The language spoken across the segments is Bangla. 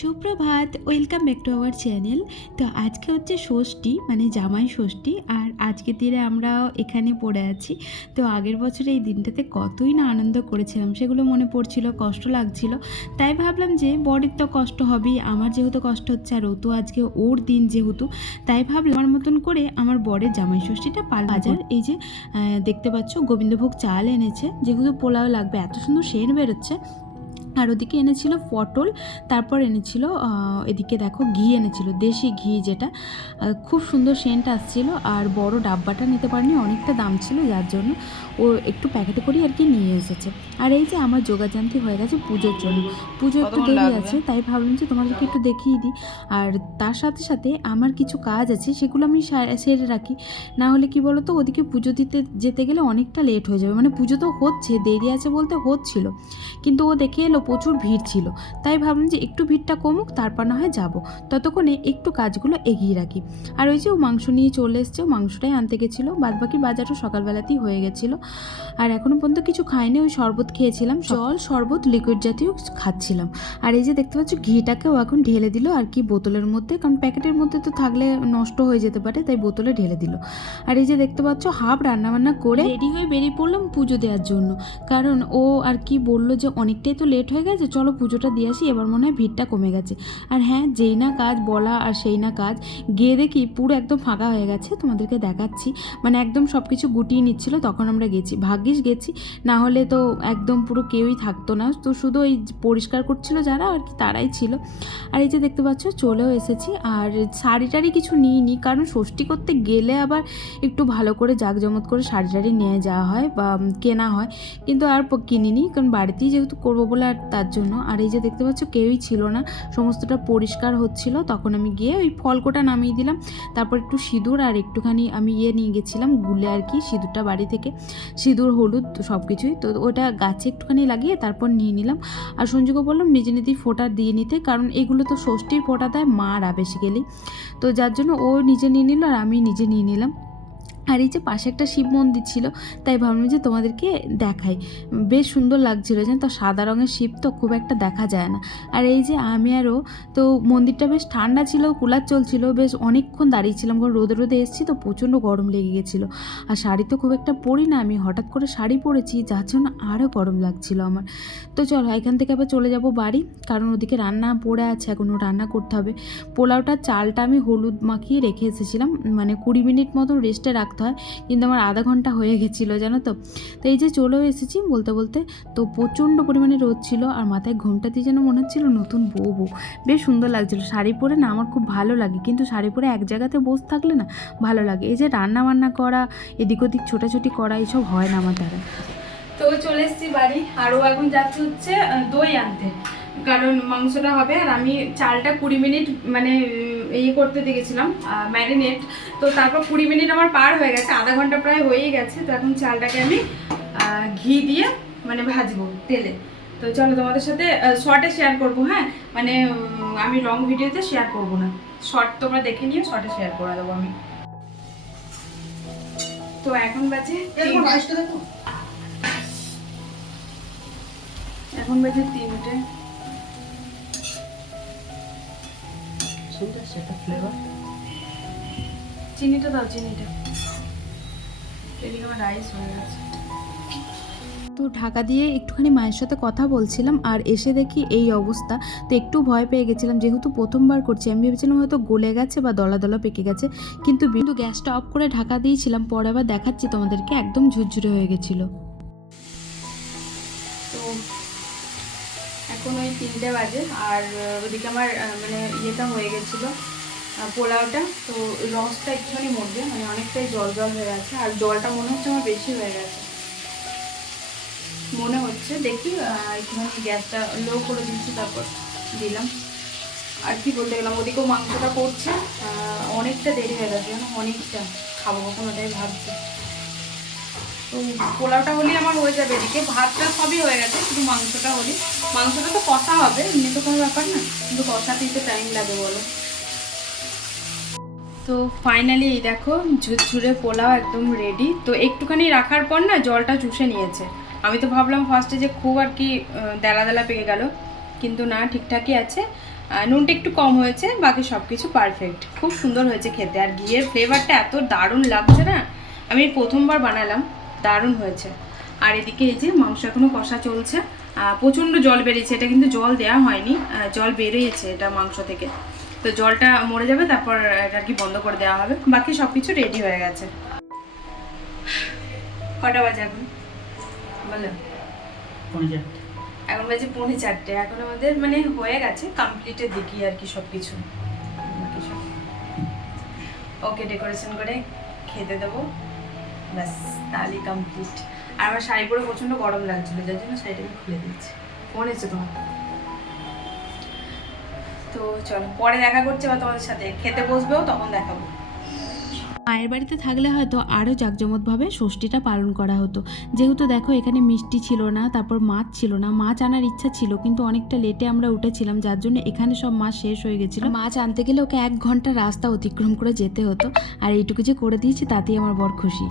সুপ্রভাত, welcome back to our channel. তো আজকে হচ্ছে ষষ্ঠী, মানে জামাই ষষ্ঠী। আর আজকের দিনে আমরা এখানে পড়ে আছি। তো আগের বছর এই দিনটাতে কতই না আনন্দ করেছিলাম, সেগুলো মনে পড়ছিল, কষ্ট লাগছিল। তাই ভাবলাম যে বরের তো কষ্ট হবেই, আমার যেহেতু কষ্ট হচ্ছে, আর ও তো আজকে ওর দিন যেহেতু, তাই ভাবলাম আমার মতন করে আমার বরের জামাই ষষ্ঠীটা বাজার এই যে দেখতে পাচ্ছ গোবিন্দভোগ চাল এনেছে, যেহেতু পোলাও লাগবে, এত সুন্দর সেন্ট বেরোচ্ছে। আর ওদিকে এনেছিল পটল, তারপর এনেছিল এদিকে দেখো ঘি এনেছিল, দেশি ঘি, যেটা খুব সুন্দর সেন্ট আসছিল। আর বড় ডাব্বাটা নিতে পারিনি, অনেকটা দাম ছিল, যার জন্য ও একটু প্যাকেটে করেই আর কি নিয়ে এসেছে। আর এই যে আমার যোগাযান্ত্রী হয়ে গেছে পুজোর জন্য, পুজো একটু দেরি আছে, তাই ভাবলাম যে তোমাদেরকে একটু দেখিয়ে দিই। আর তার সাথে সাথে আমার কিছু কাজ আছে, সেগুলো আমি সেরে রাখি, না হলে কি বলো তো, ওদিকে পুজো দিতে যেতে গেলে অনেকটা লেট হয়ে যাবে। মানে পুজো তো হচ্ছে, দেরি আছে বলতে হচ্ছিল, কিন্তু ও দেখে এলো প্রচুর ভিড় ছিল, তাই ভাবলাম যে একটু ভিড়টা কমুক, তারপর না হয় যাবো, ততক্ষণে একটু কাজগুলো এগিয়ে রাখি। আর ওই যে ও মাংস নিয়ে চলে এসছে, ও মাংসটাই আনতে গেছিলো, বাদবাকি বাজারও সকালবেলাতেই হয়ে গেছিলো। আর এখনও পর্যন্ত কিছু খাইনি, ওই শরবত খেয়েছিলাম, জল শরবত লিকুইড জাতীয় খাচ্ছিলাম। আর এই যে দেখতে পাচ্ছ ঘিটাকেও এখন ঢেলে দিল আর কি বোতলের মধ্যে, কারণ প্যাকেটের মধ্যে তো থাকলে নষ্ট হয়ে যেতে পারে, তাই বোতলে ঢেলে দিল। আর এই যে দেখতে পাচ্ছ হাফ রান্নাবান্না করে রেডি হয়ে বেরিয়ে পড়লাম পুজো দেওয়ার জন্য, কারণ ও আর কি বললো যে অনেকটাই তো লেট হয়ে গেছে, চলো পুজোটা দিয়ে আসি, এবার মনে হয় ভিড়টা কমে গেছে। আর হ্যাঁ, যেই না কাজ বলা আর সেই না কাজ, গিয়ে দেখি পুরো একদম ফাঁকা হয়ে গেছে, তোমাদেরকে দেখাচ্ছি। মানে একদম সব কিছু গুটিয়ে নিচ্ছিল, তখন আমরা গেছি, ভাগ্যিস গেছি, না হলে তো একদম পুরো কেউই থাকতো না, তো শুধু ওই পরিষ্কার করছিল যারা আর কি, তারাই ছিল। আর এই যে দেখতে পাচ্ছ চলেও এসেছি। আর শাড়ি টাড়ি কিছু নিইনি, কারণ ষষ্ঠী করতে গেলে আবার একটু ভালো করে জাঁকজমক করে শাড়ি টাড়ি নিয়ে যাওয়া হয় বা কেনা হয়, কিন্তু আর কিনিনি, কারণ বাড়িতেই যেহেতু করবো বলে, আর তার জন্য। আর এই যে দেখতে পাচ্ছ কেউই ছিল না, সমস্তটা পরিষ্কার হচ্ছিল, তখন আমি গিয়ে ওই ফলকোটা নামিয়ে দিলাম, তারপর একটু সিঁদুর আর একটুখানি আমি নিয়ে গেছিলাম গুলে আর কি, সিঁদুরটা বাড়ি থেকে, সিঁদুর হলুদ সব কিছুই, তো ওটা গাছে একটুখানি লাগিয়ে তারপর নিয়ে নিলাম। আর সঞ্জুকে বললাম নিজে নিজেই ফোঁটা দিয়ে নিতে, কারণ এগুলো তো ষষ্ঠীর ফোঁটা দেয় মারা বেসিক্যালি, তো যার জন্য ও নিজে নিয়ে নিল আর আমি নিজে নিয়ে নিলাম। আর এই যে পাশে একটা শিব মন্দির ছিল, তাই ভাবলাম যে তোমাদেরকে দেখাই, বেশ সুন্দর লাগছিল, জানো তো, সাদা রঙের শিব তো খুব একটা দেখা যায় না। আর এই যে আমি আরও, তো মন্দিরটা বেশ ঠান্ডা ছিল, কুলার চলছিল, বেশ অনেকক্ষণ দাঁড়িয়েছিলাম, কারণ রোদে রোদে এসেছি তো প্রচণ্ড গরম লেগে গেছিলো। আর শাড়ি তো খুব একটা পরি না আমি, হঠাৎ করে শাড়ি পরেছি, যার জন্য আরও গরম লাগছিল আমার। তো চলো এখান থেকে আবার চলে যাব বাড়ি, কারণ ওদিকে রান্না পড়ে আছে, এখনও রান্না করতে হবে। পোলাওটার চালটা আমি হলুদ মাখিয়ে রেখে এসেছিলাম, মানে 20 মিনিট মতো রেস্টে রাখতে হয়, কিন্তু আমার আধা ঘন্টা হয়ে গেছিলো জানো তো। তো এই যে চলেও এসেছি বলতে বলতে, তো প্রচণ্ড পরিমাণে রোদ ছিল, আর মাথায় ঘোমটা দিয়ে যেন মনে হচ্ছিলো নতুন বউ বউ, বেশ সুন্দর লাগছিলো। শাড়ি পরে না আমার খুব ভালো লাগে, কিন্তু শাড়ি পরে এক জায়গাতে বসে থাকলে না ভালো লাগে, এই যে রান্না বান্না করা, এদিক ওদিক ছোটাছুটি করা, এইসব হয় না আমার দ্বারা। তো চলে এসেছি বাড়ি, আরও এখন যাচ্ছে হচ্ছে দই আনতে, কারণ মাংসটা হবে। আর আমি চালটা 20 মিনিট মানে করতে দেখেছিলাম ম্যারিনেট, তো তারপর 20 মিনিট আমার পার হয়ে গেছে, আধা ঘন্টা প্রায় হয়েই গেছে। তো এখন চালটাকে আমি ঘি দিয়ে মানে ভাজবো তেলে। তো চলো তোমাদের সাথে শর্টে শেয়ার করবো, হ্যাঁ, মানে আমি লং ভিডিওতে শেয়ার করবো না, শর্ট তোমরা দেখে নিয়ে শর্টে শেয়ার করে দেবো আমি। তো এখন বাজে 3টে। সেটা ফ্লেভার, চিনিটা দাও, চিনিটা। এদিকে আমার রাইস হয়ে গেছে। তো ঢাকা দিয়ে একটুখানি মায়ের সাথে কথা বলছিলাম, আর এসে দেখি এই অবস্থা। তো একটু ভয় পেয়ে গেছিলাম, যেহেতু প্রথমবার করছি, আমি ভেবেছিলাম হয়তো গলে গেছে বা দলা দলা পেকে গেছে, কিন্তু গ্যাসটা অফ করে ঢাকা দিয়েছিলাম, পরে আবার দেখাচ্ছি তোমাদেরকে, একদম ঝুরঝুরে হয়ে গেছিলো। তো এখন ওই 3টে বাজে, আর ওদিকে আমার মানে ইয়েটা হয়ে গেছিলো পোলাওটা, তো রসটা একটুখানি মরবে, মানে অনেকটাই জল জল হয়ে গেছে, আর জলটা মনে হচ্ছে আমার বেশি হয়ে গেছে মনে হচ্ছে, দেখি একটুখানি গ্যাসটা লো করে দিচ্ছি, তারপর দিলাম। আর কি বলতে গেলাম, ওদিকেও মাংসটা করছে, অনেকটা দেরি হয়ে গেছে, অনেকটা খাবো কখন ওটাই ভাবছি। তো পোলাওটা হলেই আমার হয়ে যাবে, এদিকে ভাতটা সবই হয়ে গেছে, শুধু মাংসটা হলে, মাংসটা তো কষা হবে, এমনি তো কোনো ব্যাপার না, কিন্তু কষাতেই তো টাইম লাগে বলো। তো ফাইনালি এই দেখো ঝুরঝুরে পোলাও একদম রেডি। তো একটুখানি রাখার পর না জলটা চুষে নিয়েছে, আমি তো ভাবলাম ফার্স্টে যে খুব আর কি দেলা দেলা পেকে গেল, কিন্তু না, ঠিকঠাকই আছে। নুনটা একটু কম হয়েছে, বাকি সব কিছু পারফেক্ট, খুব সুন্দর হয়েছে খেতে। আর ঘিয়ের ফ্লেভারটা এত দারুণ লাগছে না, আমি প্রথমবার বানালাম, দারুণ হয়েছে। আর এদিকে এই যে মাংস এখনও কষা চলছে, প্রচণ্ড জল বেরিয়েছে, এটা কিন্তু জল দেওয়া হয়নি, জল বেরিয়েছে এটা মাংস থেকে, তো জলটা মরে যাবে, তারপর এটা আর কি বন্ধ করে দেওয়া হবে। বাকি সব কিছু রেডি হয়ে গেছে। কটা বাজে এখন বলো? এখন বাজে 4:45। এখন আমাদের মানে হয়ে গেছে, কমপ্লিটের দিকে আর কি সব কিছু। ওকে ডেকোরেশন করে খেতে দেবো, ব্যাস তাহলেই কমপ্লিট। আর আমার শাড়ি পরে প্রচণ্ড গরম লাগছিলো, যার জন্য শাড়িটা আমি খুলে দিচ্ছি। মনে হচ্ছে তোমার? তো চলো পরে দেখা করছে বা তোমাদের সাথে খেতে বসবেও, তখন দেখাবো। মায়ের বাড়িতে থাকলে হয়তো আরও জাঁকজমকভাবে ষষ্ঠীটা পালন করা হতো, যেহেতু দেখো এখানে মিষ্টি ছিল না, তারপর মাছ ছিল না। মাছ আনার ইচ্ছা ছিল, কিন্তু অনেকটা লেটে আমরা উঠেছিলাম, যার জন্য এখানে সব মাছ শেষ হয়ে গেছিলো। মাছ আনতে গেলে ওকে 1 ঘন্টা রাস্তা অতিক্রম করে যেতে হতো, আর এইটুকু যে করে দিয়েছি তাতেই আমার বড় খুশি।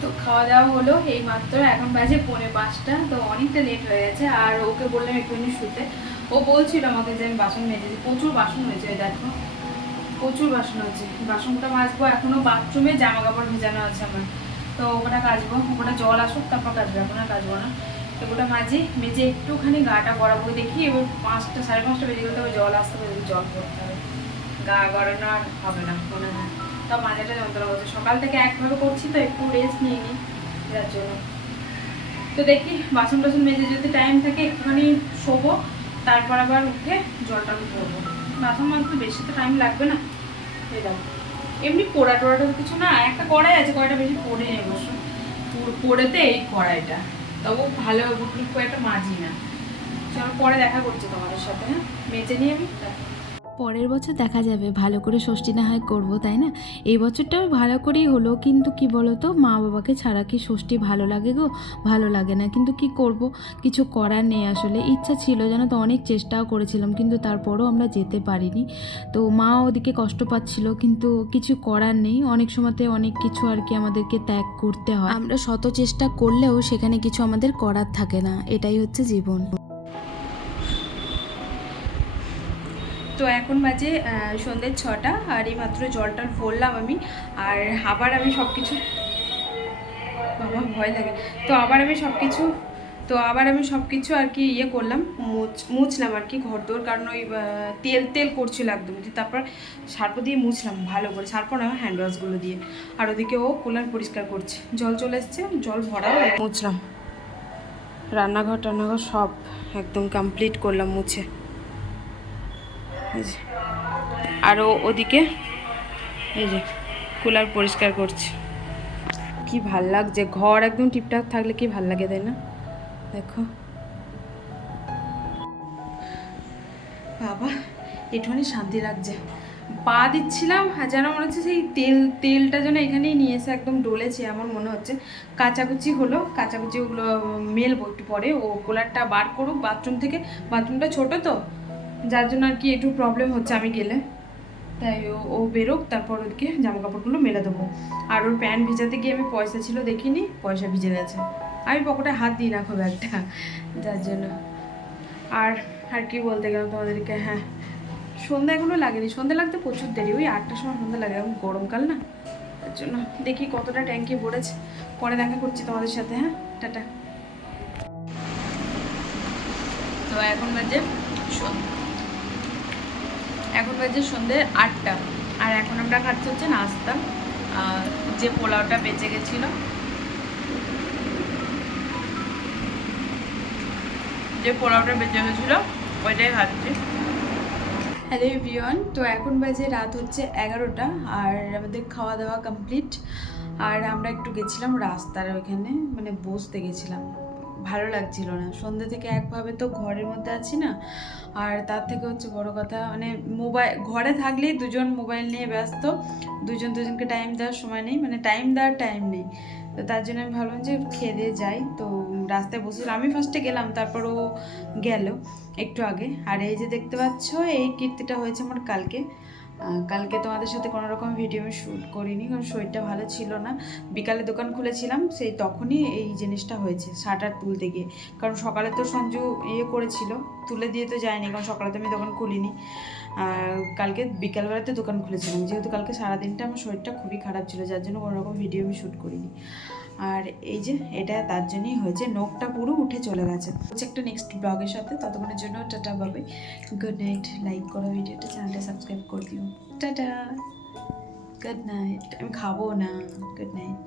তো খাওয়া দাওয়া হলো এই মাত্র, এখন বাজে 4:45, তো অনেকটা লেট হয়ে গেছে। আর ওকে বললাম একটুখানি শুতে, ও বলছিল আমাকে যে আমি বাসন মেজেছি, প্রচুর বাসন হয়েছে, দেখো প্রচুর বাসন হয়েছে। বাসনটা মাজবো, এখনো বাথরুমে জামা কাপড় ভেজানো আছে আমার, তো ওটা কাচবো, ওটা জল আসুক তারপর কাচবো, এখন আর কাচবো না। এগুলো মেজে একটুখানি গাটা গড়াবো, দেখি এবার 5টা 5:30 বেজে গেলে তো জল আসতে হবে, জল পড়তে হবে, গা গড়ানো আর হবে না মনে হয়। তো মাথাটা যন্ত্রণা করছে, সকাল থেকে একভাবে করছি তো একটু রেস্ট নিয়ে নিই, যার জন্য। তো দেখি বাসন টাসন মেজে যদি টাইম থাকে একটুখানি শোবো, তারপর আবার উঠে জলটা পরবো। বাসন মাজতে বেশি তো টাইম লাগবে না। এই দেখো এমনি পোড়া টোড়াটা কিছু না, একটা কড়াই আছে, কড়াইটা বেশি পড়ে নেই অবশ্য, পড়েতে এই কড়াইটা, তবু ভালো খুব একটা মাজি না। চলো পরে দেখা করছি তোমাদের সাথে, হ্যাঁ মেজে নিয়ে আমি। পরের বছর দেখা যাবে, ভালো করে ষষ্ঠী না হয় করবো, তাই না? এই বছরটাও ভালো করেই হলো, কিন্তু কি বলো তো, মা বাবাকে ছাড়া কি ষষ্ঠী ভালো লাগে গো? ভালো লাগে না, কিন্তু কি করব, কিছু করার নেই। আসলে ইচ্ছা ছিল জানো তো, অনেক চেষ্টাও করেছিলাম, কিন্তু তারপরও আমরা যেতে পারিনি। তো মা ওদিকে কষ্ট পাচ্ছিল, কিন্তু কিছু করার নেই, অনেক সময়তে অনেক কিছু আর কি আমাদেরকে ত্যাগ করতে হয়। আমরা শত চেষ্টা করলেও সেখানে কিছু আমাদের করার থাকে না, এটাই হচ্ছে জীবন। তো এখন বাজে সন্ধ্যে 6টা, আর এই মাত্র জলটা ভরলাম আমি। আর আবার আমি সব কিছু, বাবা ভয় লাগে, তো আবার আমি সব কিছু আর কি ইয়ে করলাম, মুছলাম আর কি ঘরদোর, কারণ ওই তেল তেল করছিল একদম, তারপর সার্প দিয়ে মুছলাম ভালো করে, সার্প না হ্যান্ড ওয়াশগুলো দিয়ে। আর ওদিকে ও কুলার পরিষ্কার করছে, জল চলে এসছে, জল ভরাও মুছলাম, রান্নাঘর টান্নাঘর সব একদম কমপ্লিট করলাম মুছে। আরও ওদিকে এই যে কুলার পরিষ্কার করছে। কি ভাল লাগছে, ঘর একদম টিপটাপ থাকলে কি ভাল লাগে, তাই না? দেখো বাবা একটুখানি শান্তি লাগছে, পা দিচ্ছিলাম যেন মনে হচ্ছে সেই তেলটা যেন এখানেই নিয়ে এসে একদম ডলেছে, এমন মনে হচ্ছে। কাচাকুচি হলো, কাচাকুচি ওগুলো মেলবো একটু পরে, ও কুলারটা বার করুক বাথরুম থেকে, বাথরুমটা ছোটো তো, যার জন্য আর কি একটু প্রবলেম হচ্ছে আমি গেলে, তাই ও বেরোক, তারপর ওদিকে জামা কাপড়গুলো মেলে দেবো। আর ওর প্যান্ট ভিজাতে গিয়ে আমি পয়সা ছিল দেখিনি, পয়সা ভিজে গেছে, আমি পকেটে হাত দিই না খুব একটা, যার জন্য। আর আর কি বলতে গেলাম তোমাদেরকে, হ্যাঁ সন্ধ্যা এগুলো লাগেনি, সন্ধ্যা লাগতে প্রচুর দেরি, ওই 8টার সময় সন্ধ্যা লাগে, এখন গরমকাল না, তার জন্য। দেখি কতটা ট্যাঙ্কি ভরেছে, পরে দেখা করছি তোমাদের সাথে, হ্যাঁ টাটা। তো এখন বাজে সন্ধ্যে 8টা, আর এখন আমরা খাচ্ছি হচ্ছে নাস্তা, যে পোলাওটা বেঁচে গেছিলো, ওইটাই খাচ্ছি। হ্যালো এভরিওয়ান, তো এখন বাজে রাত হচ্ছে 11টা, আর আমাদের খাওয়া দাওয়া কমপ্লিট। আর আমরা একটু গেছিলাম রাস্তার ওইখানে, মানে বসতে গেছিলাম, ভালো লাগছিল না, সন্ধ্যে থেকে একভাবে তো ঘরের মধ্যে আছি না, আর তার থেকে হচ্ছে বড় কথা, মানে মোবাইল ঘরে থাকলেই দুজন মোবাইল নিয়ে ব্যস্ত, দুজনকে টাইম দেওয়ার সময় নেই, মানে টাইম নেই। তো তার জন্য আমি ভাবলাম যে খেয়ে দিয়ে যাই, তো রাস্তায় বসেছিলাম, আমি ফার্স্টে গেলাম, তারপর ও গেল একটু আগে। আর এই যে দেখতে পাচ্ছ, এই কীর্তিটা হয়েছে আমার কালকে, কালকে তোমাদের সাথে কোনো রকম ভিডিও আমি শ্যুট করিনি, কারণ শরীরটা ভালো ছিল না। বিকালে দোকান খুলেছিলাম, সেই তখনই এই জিনিসটা হয়েছে, শাটার তুলতে গিয়ে। কারণ সকালে তো সঞ্জু করেছিল, তুলে দিয়ে তো যায়নি, কারণ সকালে তো আমি দোকান খুলিনি। আর কালকে বিকালবেলাতে দোকান খুলেছিলাম, যেহেতু কালকে সারাদিনটা আমার শরীরটা খুবই খারাপ ছিল, যার জন্য কোনো রকম ভিডিও আমি শ্যুট করিনি। আর এই যে এটা তার জন্যই হয়েছে, নখটা পুরো উঠে চলে গেছে। হচ্ছে একটা নেক্সট ব্লগের সাথে, ততক্ষণের জন্য tata bye, good night. Like করো ভিডিওটা, চ্যানেলটা সাবস্ক্রাইব করে দিও। Tata, good night. আমি খাবো না, গুড নাইট।